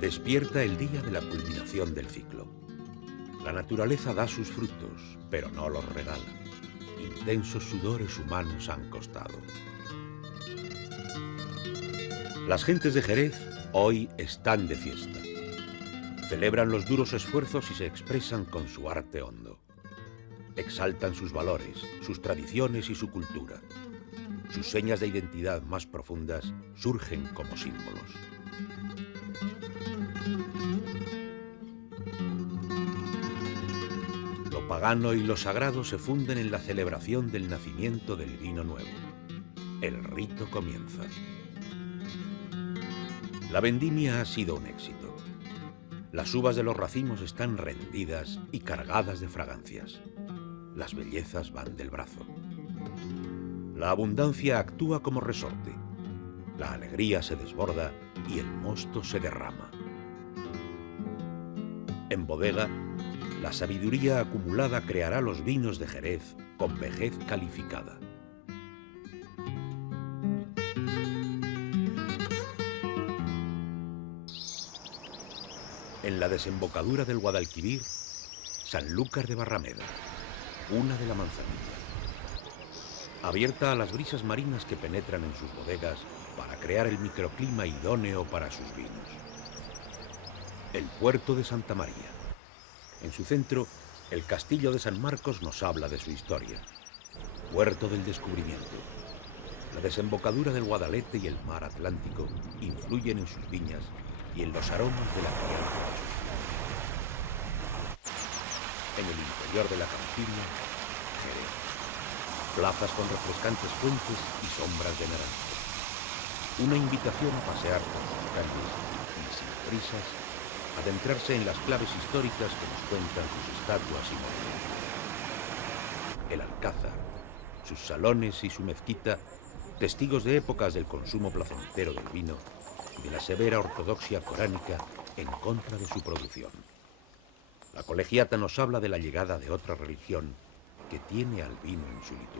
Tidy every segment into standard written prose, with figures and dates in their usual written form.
Despierta el día de la culminación del ciclo. La naturaleza da sus frutos, pero no los regala. Intensos sudores humanos han costado. Las gentes de Jerez hoy están de fiesta. Celebran los duros esfuerzos y se expresan con su arte hondo. Exaltan sus valores, sus tradiciones y su cultura. Sus señas de identidad más profundas surgen como símbolos. Lo pagano y lo sagrado se funden en la celebración del nacimiento del vino nuevo. El rito comienza. La vendimia ha sido un éxito. Las uvas de los racimos están rendidas y cargadas de fragancias. Las bellezas van del brazo. La abundancia actúa como resorte. La alegría se desborda y el mosto se derrama. En bodega, la sabiduría acumulada creará los vinos de Jerez con vejez calificada. En la desembocadura del Guadalquivir, Sanlúcar de Barrameda, cuna de la manzanilla. Abierta a las brisas marinas que penetran en sus bodegas para crear el microclima idóneo para sus vinos. El puerto de Santa María. En su centro, el castillo de San Marcos nos habla de su historia. Puerto del descubrimiento. La desembocadura del Guadalete y el mar Atlántico influyen en sus viñas y en los aromas de la crianza. En el interior de la campiña, Jerez. Plazas con refrescantes fuentes y sombras de naranjo. Una invitación a pasear por sus calles y, sin prisas, adentrarse en las claves históricas que nos cuentan sus estatuas y monumentos. El Alcázar, sus salones y su mezquita, testigos de épocas del consumo placentero del vino y de la severa ortodoxia coránica en contra de su producción. La colegiata nos habla de la llegada de otra religión que tiene al vino en su liturgia.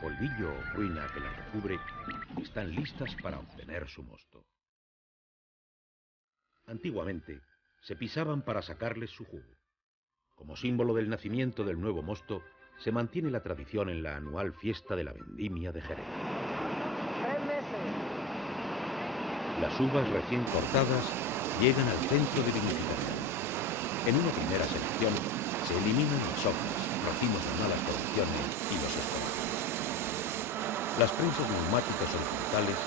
Polvillo o ruina que las recubre están listas para obtener su mosto. Antiguamente se pisaban para sacarles su jugo. Como símbolo del nacimiento del nuevo mosto, se mantiene la tradición en la anual fiesta de la vendimia de Jerez. 3 meses. Las uvas recién cortadas llegan al centro de vinificación. En una primera selección se eliminan las hojas, racimos de malas producciones y los estómagos. Las prensas neumáticas horizontales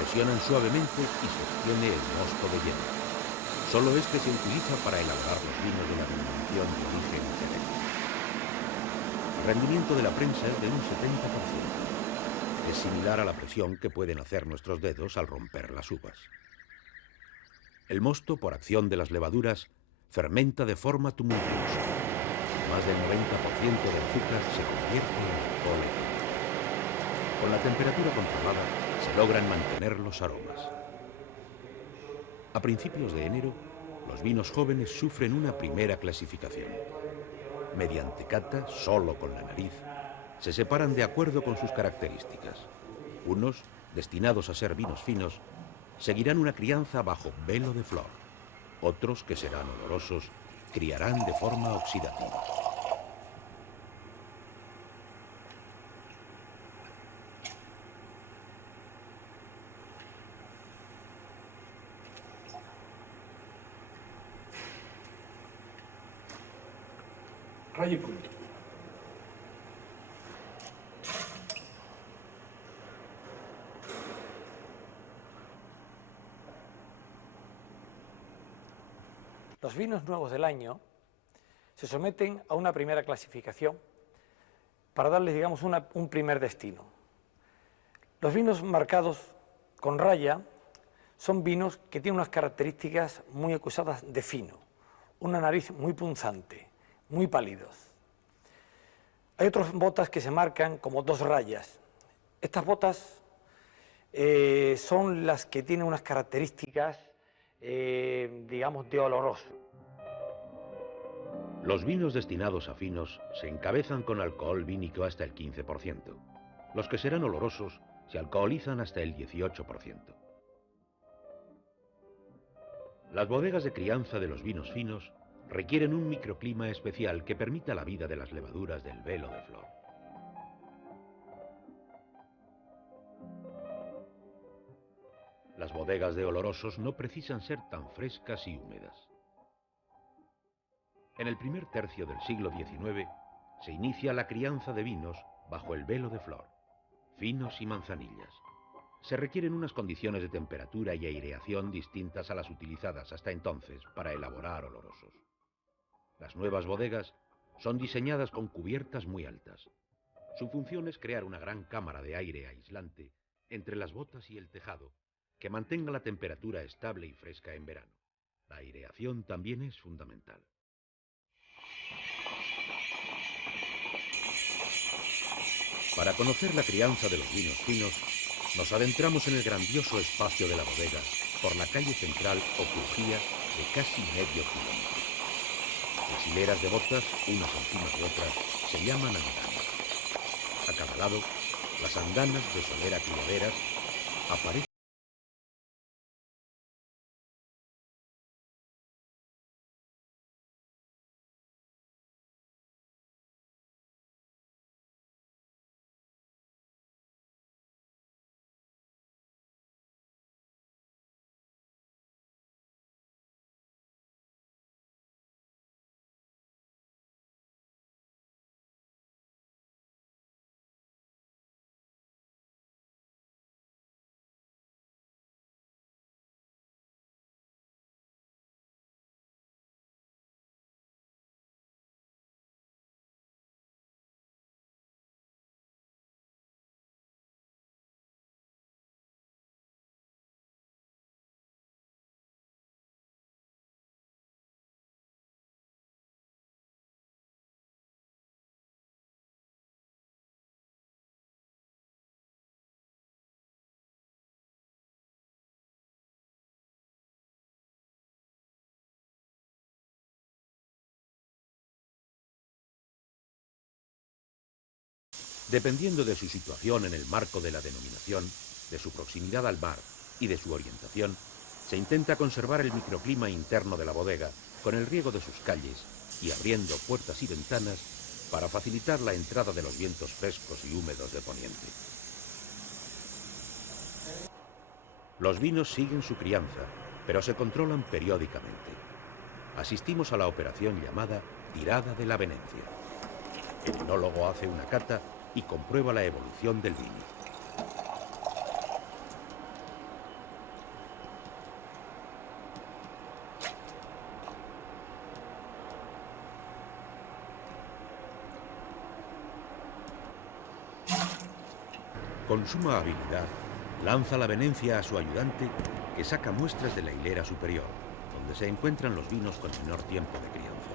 presionan suavemente y se obtiene el mosto de hielo. Solo este se utiliza para elaborar los vinos de la denominación de origen Jerez. El rendimiento de la prensa es de un 70%. Es similar a la presión que pueden hacer nuestros dedos al romper las uvas. El mosto, por acción de las levaduras, fermenta de forma tumultuosa. Más del 90% del azúcar se convierte en alcohol etílico. Con la temperatura controlada se logran mantener los aromas. A principios de enero, los vinos jóvenes sufren una primera clasificación. Mediante cata, solo con la nariz, se separan de acuerdo con sus características. Unos, destinados a ser vinos finos, seguirán una crianza bajo velo de flor. Otros, que serán olorosos, criarán de forma oxidativa. Raya y punto. Los vinos nuevos del año se someten a una primera clasificación para darles, digamos, un primer destino. Los vinos marcados con raya son vinos que tienen unas características muy acusadas de fino, una nariz muy punzante, muy pálidos. Hay otras botas que se marcan como 2 rayas. Estas botas son las que tienen unas características, digamos, de oloroso. Los vinos destinados a finos se encabezan con alcohol vínico hasta el 15%. Los que serán olorosos se alcoholizan hasta el 18%. Las bodegas de crianza de los vinos finos requieren un microclima especial que permita la vida de las levaduras del velo de flor. Las bodegas de olorosos no precisan ser tan frescas y húmedas. En el primer tercio del siglo XIX se inicia la crianza de vinos bajo el velo de flor, finos y manzanillas. Se requieren unas condiciones de temperatura y aireación distintas a las utilizadas hasta entonces para elaborar olorosos. Las nuevas bodegas son diseñadas con cubiertas muy altas. Su función es crear una gran cámara de aire aislante entre las botas y el tejado que mantenga la temperatura estable y fresca en verano. La aireación también es fundamental. Para conocer la crianza de los vinos finos, nos adentramos en el grandioso espacio de la bodega por la calle central o crujía de casi medio kilómetro. Las hileras de botas, unas encima de otras, se llaman andanas. A cada lado, las andanas de solera criaderas aparecen. Dependiendo de su situación en el marco de la denominación, de su proximidad al mar y de su orientación, se intenta conservar el microclima interno de la bodega con el riego de sus calles y abriendo puertas y ventanas para facilitar la entrada de los vientos frescos y húmedos de poniente. Los vinos siguen su crianza, pero se controlan periódicamente. Asistimos a la operación llamada tirada de la venencia. El enólogo hace una cata y comprueba la evolución del vino. Con suma habilidad, lanza la venencia a su ayudante, que saca muestras de la hilera superior, donde se encuentran los vinos con menor tiempo de crianza.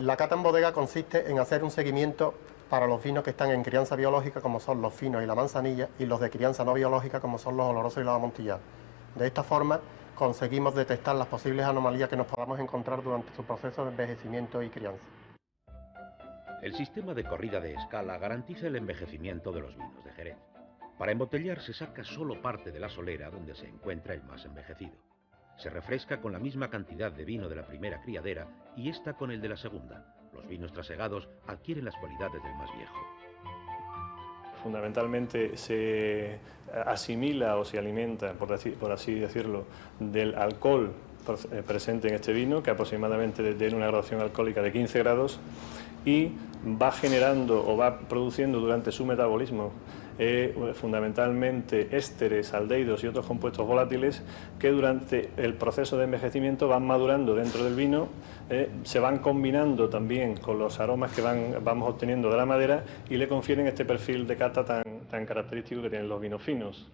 La cata en bodega consiste en hacer un seguimiento para los vinos que están en crianza biológica, como son los finos y la manzanilla, y los de crianza no biológica, como son los olorosos y los amontillados. De esta forma conseguimos detectar las posibles anomalías que nos podamos encontrar durante su proceso de envejecimiento y crianza. El sistema de corrida de escala garantiza el envejecimiento de los vinos de Jerez. Para embotellar se saca solo parte de la solera donde se encuentra el más envejecido. Se refresca con la misma cantidad de vino de la primera criadera y esta con el de la segunda. Los vinos trasegados adquieren las cualidades del más viejo. Fundamentalmente se asimila o se alimenta, por así decirlo, del alcohol presente en este vino, que aproximadamente tiene una graduación alcohólica de 15 grados, y va generando o va produciendo durante su metabolismo fundamentalmente ésteres, aldehídos y otros compuestos volátiles que durante el proceso de envejecimiento van madurando dentro del vino, se van combinando también con los aromas que vamos obteniendo de la madera y le confieren este perfil de cata tan característico que tienen los vinos finos.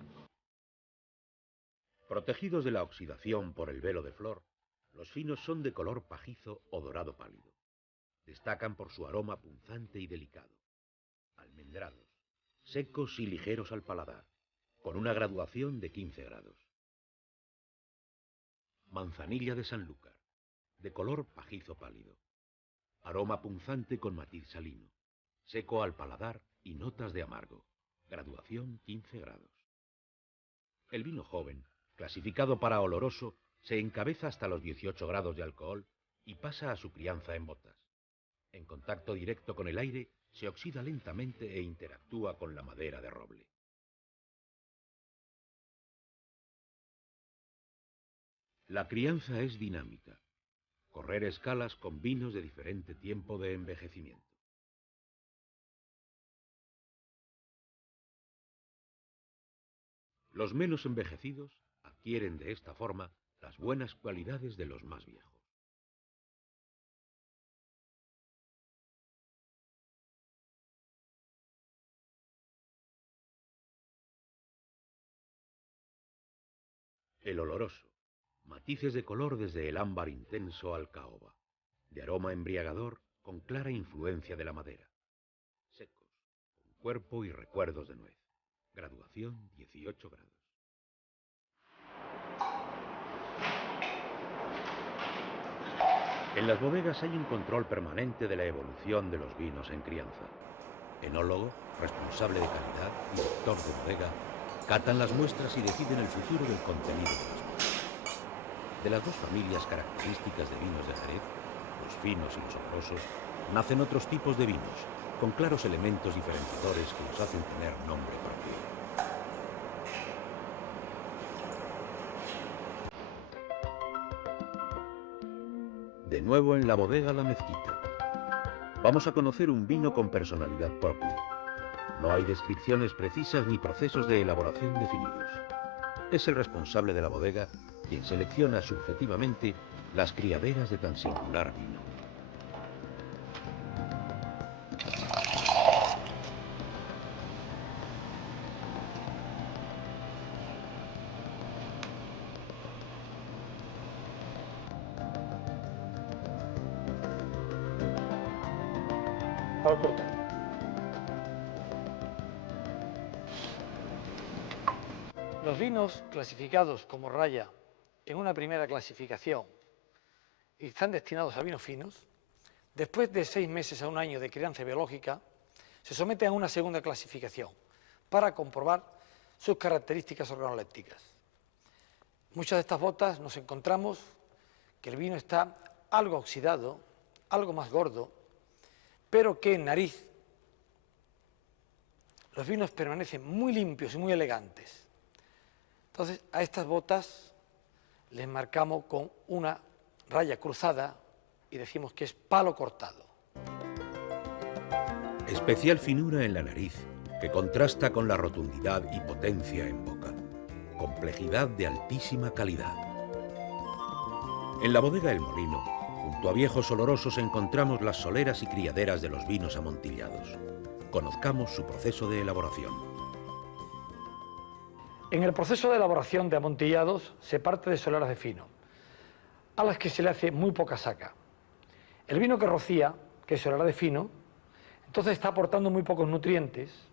Protegidos de la oxidación por el velo de flor, los finos son de color pajizo o dorado pálido. Destacan por su aroma punzante y delicado. Almendrados, secos y ligeros al paladar, con una graduación de 15 grados. Manzanilla de Sanlúcar, de color pajizo pálido. Aroma punzante con matiz salino, seco al paladar y notas de amargo. Graduación 15 grados. El vino joven, clasificado para oloroso, se encabeza hasta los 18 grados de alcohol y pasa a su crianza en botas. En contacto directo con el aire, se oxida lentamente e interactúa con la madera de roble. La crianza es dinámica. Correr escalas con vinos de diferente tiempo de envejecimiento. Los menos envejecidos adquieren de esta forma las buenas cualidades de los más viejos. El oloroso, matices de color desde el ámbar intenso al caoba, de aroma embriagador con clara influencia de la madera, secos, con cuerpo y recuerdos de nuez, graduación 18 grados. En las bodegas hay un control permanente de la evolución de los vinos en crianza. Enólogo, responsable de calidad y director de bodega, catan las muestras y deciden el futuro del contenido de las mismas. De las dos familias características de vinos de Jerez, los finos y los olorosos, nacen otros tipos de vinos, con claros elementos diferenciadores que los hacen tener nombre propio. De nuevo en la bodega La Mezquita. Vamos a conocer un vino con personalidad propia. No hay descripciones precisas ni procesos de elaboración definidos. Es el responsable de la bodega quien selecciona subjetivamente las criaderas de tan singular vino. Al cortar. Los vinos clasificados como raya en una primera clasificación y están destinados a vinos finos, después de 6 meses a un año de crianza biológica, se someten a una segunda clasificación para comprobar sus características organolépticas. Muchas de estas botas nos encontramos que el vino está algo oxidado, algo más gordo, pero que en nariz los vinos permanecen muy limpios y muy elegantes. Entonces, a estas botas les marcamos con una raya cruzada y decimos que es palo cortado. Especial finura en la nariz, que contrasta con la rotundidad y potencia en boca. Complejidad de altísima calidad. En la bodega El Molino, junto a viejos olorosos, encontramos las soleras y criaderas de los vinos amontillados. Conozcamos su proceso de elaboración. En el proceso de elaboración de amontillados se parte de soleras de fino, a las que se le hace muy poca saca. El vino que rocía, que es solera de fino, entonces está aportando muy pocos nutrientes,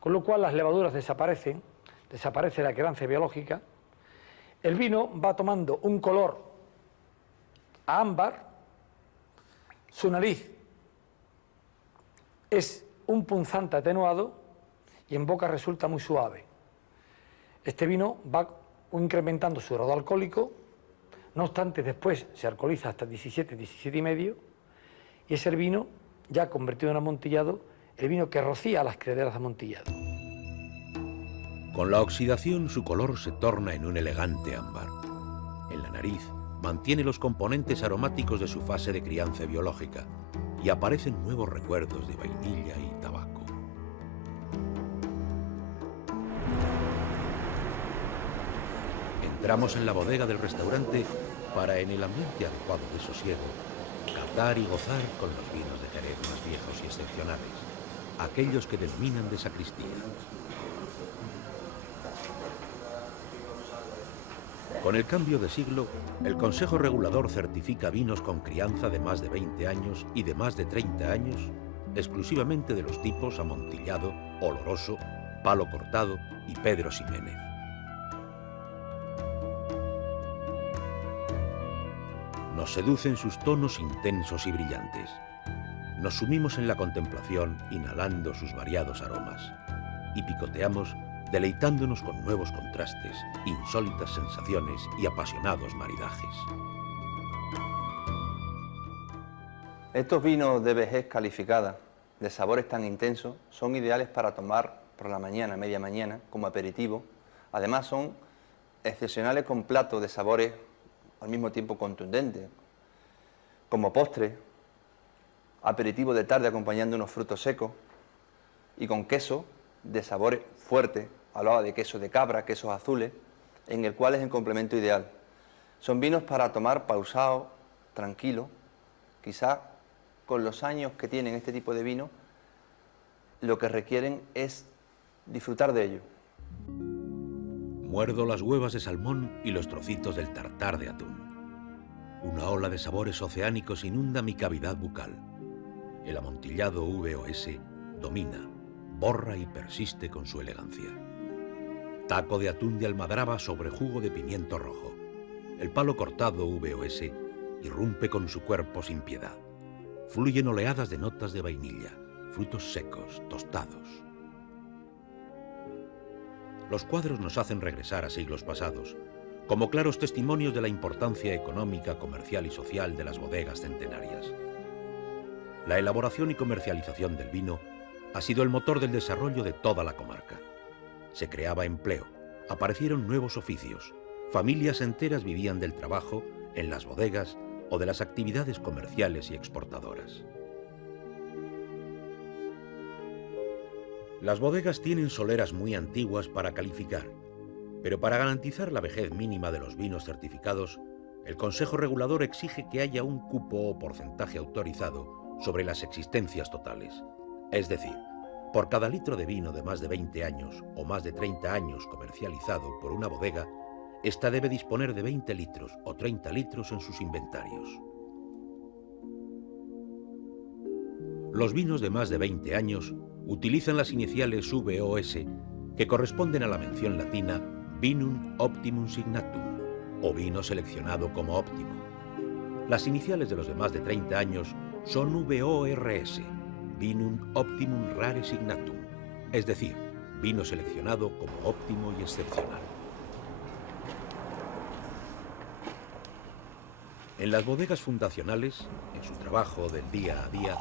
con lo cual las levaduras desaparecen, desaparece la crianza biológica, el vino va tomando un color a ámbar, su nariz es un punzante atenuado y en boca resulta muy suave. Este vino va incrementando su grado alcohólico, no obstante después se alcoholiza hasta 17, 17,5 y es el vino ya convertido en amontillado, el vino que rocía a las criaderas de amontillado. Con la oxidación su color se torna en un elegante ámbar. En la nariz mantiene los componentes aromáticos de su fase de crianza biológica y aparecen nuevos recuerdos de vainilla y tabaco. Entramos en la bodega del restaurante para, en el ambiente adecuado de sosiego, catar y gozar con los vinos de Jerez más viejos y excepcionales, aquellos que denominan de sacristía. Con el cambio de siglo, el Consejo Regulador certifica vinos con crianza de más de 20 años y de más de 30 años, exclusivamente de los tipos amontillado, oloroso, palo cortado y Pedro Ximénez. Nos seducen sus tonos intensos y brillantes. Nos sumimos en la contemplación, inhalando sus variados aromas, y picoteamos, deleitándonos con nuevos contrastes, insólitas sensaciones y apasionados maridajes. Estos vinos de vejez calificada, de sabores tan intensos, son ideales para tomar por la mañana, media mañana, como aperitivo. Además son excepcionales con platos de sabores al mismo tiempo contundentes, como postre, aperitivo de tarde acompañando unos frutos secos y con queso de sabores fuertes. Hablaba de queso de cabra, quesos azules, en el cual es el complemento ideal. Son vinos para tomar pausado, tranquilo. Quizá con los años que tienen este tipo de vino, lo que requieren es disfrutar de ello. Muerdo las huevas de salmón y los trocitos del tartar de atún. Una ola de sabores oceánicos inunda mi cavidad bucal. El amontillado VOS domina, borra y persiste con su elegancia. Taco de atún de almadraba sobre jugo de pimiento rojo. El palo cortado VOS irrumpe con su cuerpo sin piedad. Fluyen oleadas de notas de vainilla, frutos secos, tostados. Los cuadros nos hacen regresar a siglos pasados, como claros testimonios de la importancia económica, comercial y social de las bodegas centenarias. La elaboración y comercialización del vino ha sido el motor del desarrollo de toda la comarca. Se creaba empleo, aparecieron nuevos oficios, familias enteras vivían del trabajo en las bodegas o de las actividades comerciales y exportadoras. Las bodegas tienen soleras muy antiguas para calificar, pero para garantizar la vejez mínima de los vinos certificados, el Consejo Regulador exige que haya un cupo o porcentaje autorizado sobre las existencias totales. Es decir, por cada litro de vino de más de 20 años o más de 30 años comercializado por una bodega, ésta debe disponer de 20 litros o 30 litros en sus inventarios. Los vinos de más de 20 años utilizan las iniciales VOS, que corresponden a la mención latina Vinum Optimum Signatum, o vino seleccionado como óptimo. Las iniciales de los de más de 30 años son VORS, Vinum Optimum Rare Signatum, es decir, vino seleccionado como óptimo y excepcional. En las bodegas fundacionales, en su trabajo del día a día,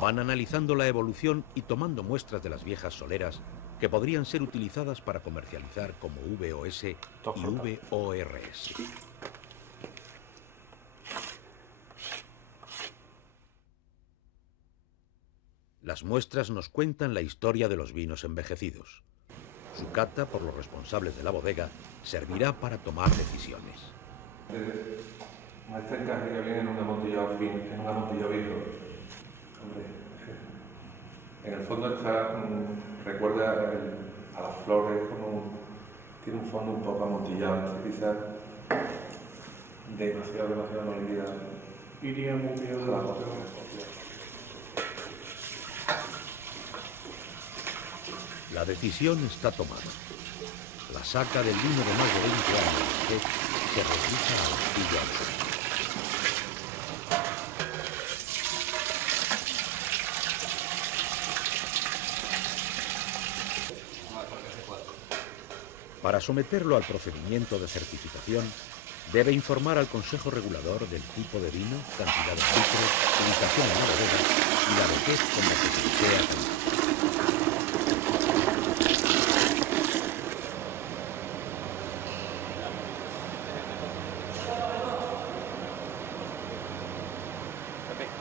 van analizando la evolución y tomando muestras de las viejas soleras que podrían ser utilizadas para comercializar como VOS y VORS. Las muestras nos cuentan la historia de los vinos envejecidos. Su cata, por los responsables de la bodega, servirá para tomar decisiones. Este encajaría bien en un amontillado fino, en un amontillado viejo. Hombre, en el fondo recuerda a las flores, tiene un fondo un poco amontillado, quizás demasiado no iría muy bien a la bodega. La decisión está tomada. La saca del vino de más de 20 años que se realiza a la astilla. Para someterlo al procedimiento de certificación, debe informar al Consejo Regulador del tipo de vino, cantidad de litros, ubicación en la bodega y la vejez con la que se desea calificar.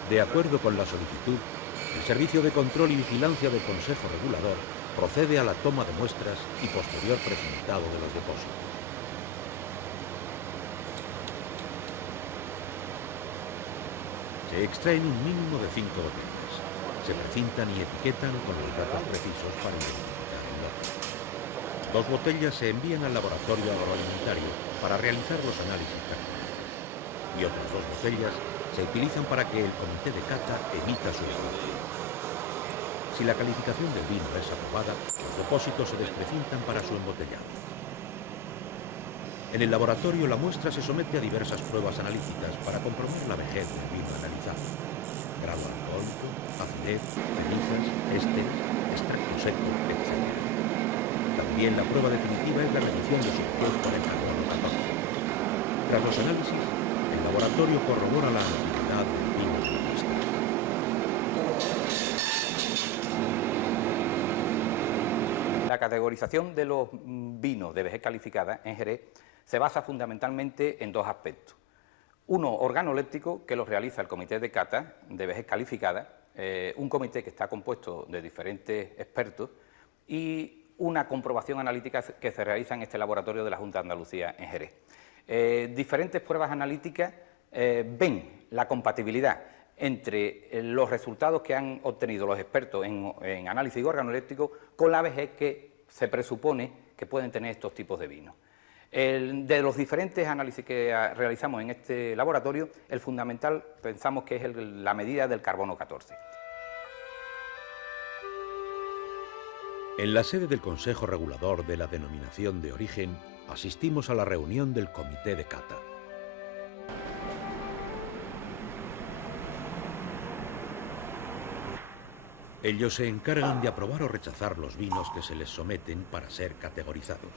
De acuerdo con la solicitud, el Servicio de Control y Vigilancia del Consejo Regulador procede a la toma de muestras y posterior precintado de los depósitos. Se extraen un mínimo de 5 botellas. Se precintan y etiquetan con los datos precisos para identificar el lote. 2 botellas se envían al laboratorio agroalimentario para realizar los análisis técnicos. Y otras 2 botellas se utilizan para que el comité de cata emita su evaluación. Si la calificación del vino es aprobada, los depósitos se desprecintan para su embotellado. En el laboratorio la muestra se somete a diversas pruebas analíticas para comprobar la vejez del vino analizado. Grado alcohólico, acidez, cenizas, éster, extracto seco, etc. También la prueba definitiva es la medición de su vejez por el carbono 14. Tras los análisis, el laboratorio corrobora la antigüedad del vino de la muestra. La categorización de los vinos de vejez calificada en Jerez se basa fundamentalmente en 2 aspectos. Uno, organoléptico, que lo realiza el Comité de Cata de Vejez Calificada, un comité que está compuesto de diferentes expertos, y una comprobación analítica que se realiza en este laboratorio de la Junta de Andalucía en Jerez. Diferentes pruebas analíticas ven la compatibilidad entre los resultados que han obtenido los expertos en análisis organoléptico con la vejez que se presupone que pueden tener estos tipos de vinos. De los diferentes análisis que realizamos en este laboratorio, el fundamental pensamos que es la medida del carbono 14. En la sede del Consejo Regulador de la Denominación de Origen, asistimos a la reunión del Comité de Cata. Ellos se encargan de aprobar o rechazar los vinos que se les someten para ser categorizados.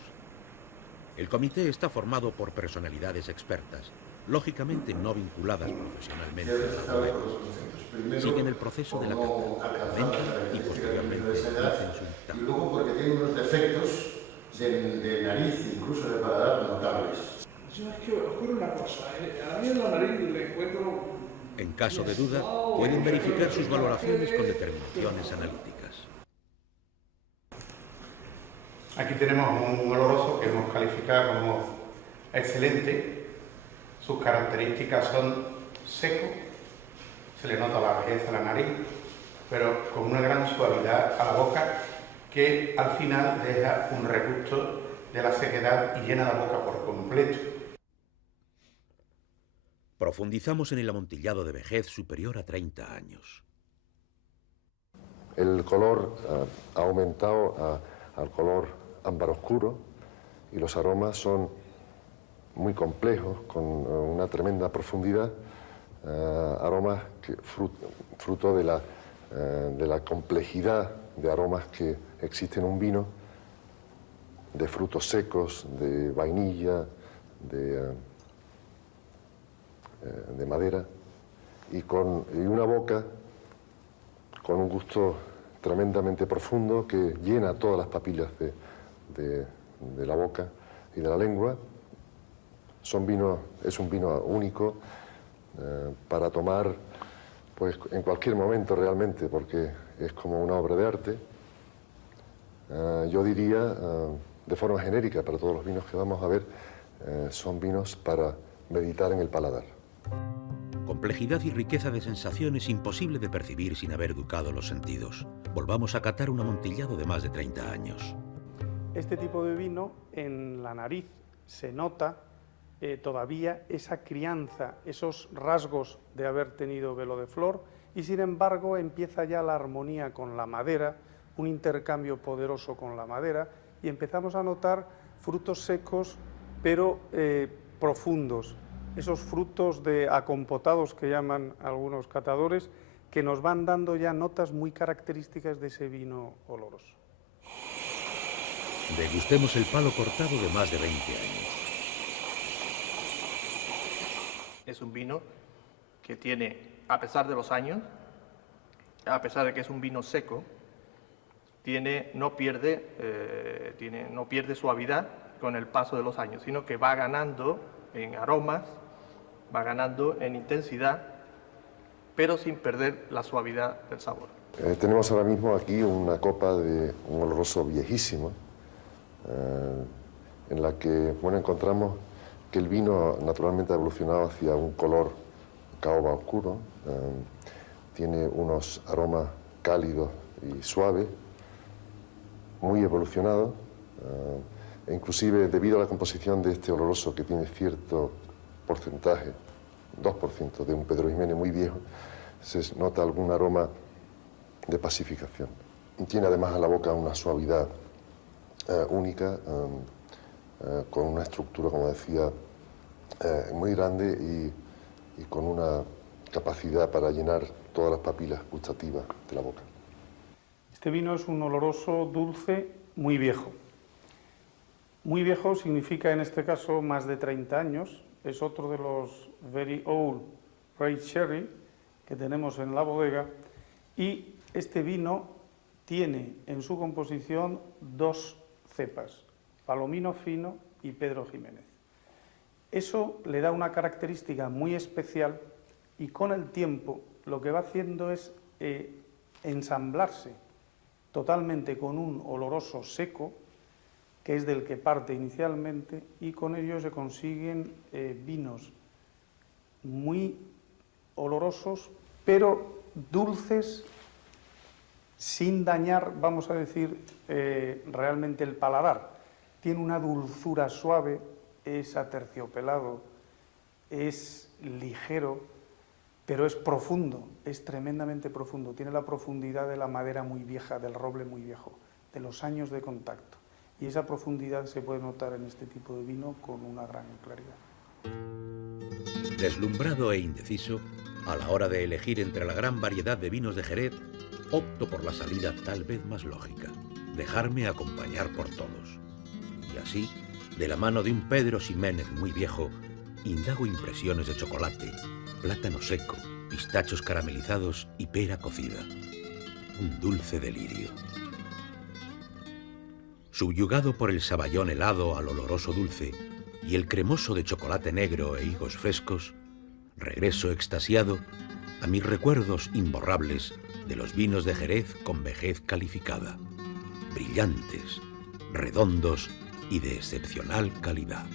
El comité está formado por personalidades expertas, lógicamente no vinculadas profesionalmente a la bodega. Siguen el proceso de la cata, comentan y posteriormente hacen su dictamen. Y luego porque tiene unos defectos de nariz, incluso de paladar, notables. Yo es que ocurre una cosa, a mí en la nariz le encuentro... En caso de duda, pueden verificar sus valoraciones con determinaciones analíticas. Aquí tenemos un oloroso que hemos calificado como excelente. Sus características son seco, se le nota la vejez a la nariz, pero con una gran suavidad a la boca que al final deja un regusto de la sequedad y llena la boca por completo. Profundizamos en el amontillado de vejez superior a 30 años. El color ha aumentado al color ámbar oscuro y los aromas son muy complejos, con una tremenda profundidad, aromas fruto de la complejidad de aromas que existe en un vino de frutos secos, de vainilla, de madera, y una boca con un gusto tremendamente profundo que llena todas las papillas de la boca y de la lengua. Es un vino único para tomar pues, en cualquier momento realmente, porque es como una obra de arte. Yo diría, de forma genérica, para todos los vinos que vamos a ver, son vinos para meditar en el paladar. Complejidad y riqueza de sensaciones imposible de percibir sin haber educado los sentidos. Volvamos a catar un amontillado de más de 30 años. Este tipo de vino, en la nariz se nota todavía esa crianza, esos rasgos de haber tenido velo de flor, y sin embargo empieza ya la armonía con la madera, un intercambio poderoso con la madera, y empezamos a notar frutos secos pero profundos, esos frutos de acompotados que llaman algunos catadores, que nos van dando ya notas muy características de ese vino oloroso. Degustemos el palo cortado de más de 20 años. Es un vino que tiene, a pesar de los años, a pesar de que es un vino seco, no pierde suavidad con el paso de los años, sino que va ganando en aromas, va ganando en intensidad, pero sin perder la suavidad del sabor. Tenemos ahora mismo aquí una copa de un oloroso viejísimo, en la que encontramos que el vino naturalmente ha evolucionado hacia un color caoba oscuro, tiene unos aromas cálidos y suaves, muy evolucionados, e inclusive debido a la composición de este oloroso que tiene cierto porcentaje, 2% de un Pedro Ximénez muy viejo, se nota algún aroma de pacificación. Tiene además a la boca una suavidad única, con una estructura, como decía, muy grande y con una capacidad para llenar todas las papilas gustativas de la boca. Este vino es un oloroso dulce muy viejo. Muy viejo significa en este caso más de 30 años. Es otro de los Very Old Red Sherry que tenemos en la bodega, y este vino tiene en su composición 2 cepas, Palomino Fino y Pedro Ximénez. Eso le da una característica muy especial, y con el tiempo lo que va haciendo es ensamblarse totalmente con un oloroso seco, que es del que parte inicialmente, y con ello se consiguen vinos muy olorosos, pero dulces, sin dañar, vamos a decir, realmente el paladar. Tiene una dulzura suave, es aterciopelado, es ligero, pero es profundo, es tremendamente profundo. Tiene la profundidad de la madera muy vieja, del roble muy viejo, de los años de contacto. Y esa profundidad se puede notar en este tipo de vino con una gran claridad. Deslumbrado e indeciso, a la hora de elegir entre la gran variedad de vinos de Jerez, opto por la salida tal vez más lógica, dejarme acompañar por todos. Y así, de la mano de un Pedro Ximénez muy viejo, indago impresiones de chocolate, plátano seco, pistachos caramelizados y pera cocida. Un dulce delirio. Subyugado por el saballón helado al oloroso dulce y el cremoso de chocolate negro e higos frescos, regreso extasiado a mis recuerdos imborrables de los vinos de Jerez con vejez calificada, brillantes, redondos y de excepcional calidad.